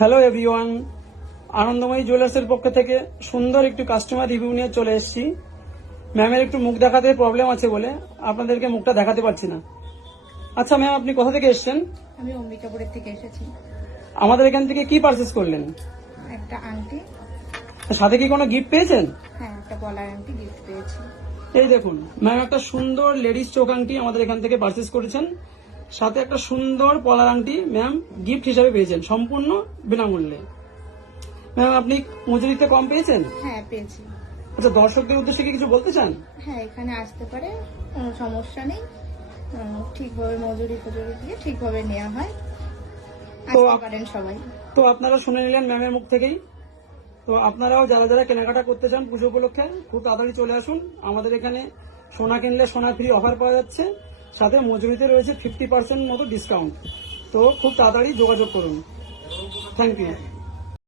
Hello everyone, আনন্দময়ী জুয়েলার্সের পক্ষ থেকে সুন্দর একটু কাস্টমার রিভিউ নিয়ে চলে এসেছি। ম্যামের একটু মুখ দেখাতে প্রবলেম আছে বলে আপনাদেরকে মুখটা দেখাতে পারছি না। আচ্ছা ম্যাম, আপনি কোথা থেকে এসেছেন? আমি অম্বিকাপুরের থেকে এসেছি। আমাদের এখান থেকে কি পারচেস করলেন? একটা আংটি, সাথে কি কোনো গিফট পেয়েছেন? হ্যাঁ একটা গলার আংটি গিফট পেয়েছি। এই দেখুন ম্যাম, একটা সুন্দর লেডিস চোখ আংটি আমাদের এখান থেকে পারচেস করেছেন, সাথে একটা সুন্দর পলার আংটি ম্যাম গিফট হিসাবে পেয়েছেন, সম্পূর্ণ বিনামূল্যে। ম্যাম, আপনি মজুরিতে কম পেয়েছেন? হ্যাঁ পেয়েছি। আচ্ছা, দর্শকদের উদ্দেশ্যে কি কিছু বলতে চান? হ্যাঁ এখানে আসতে পারে, কোনো সমস্যা নেই। ঠিকভাবে মজুরি ফজুরি দিয়ে ঠিকভাবে নেওয়া হয়, আসতে পারেন সবাই। তো আপনারা শুনে নিলেন ম্যামের মুখ থেকেই। তো আপনারাও যারা যারা কেনাকাটা করতে চান পুজো উপলক্ষে, খুব তাড়াতাড়ি চলে আসুন। আমাদের এখানে সোনা কিনলে সোনা ফ্রি অফার পাওয়া যাচ্ছে, সাথে মজুরিতে রয়েছে 50% মতো ডিসকাউন্ট। তো খুব তাড়াতাড়ি যোগাযোগ করুন। Thank you.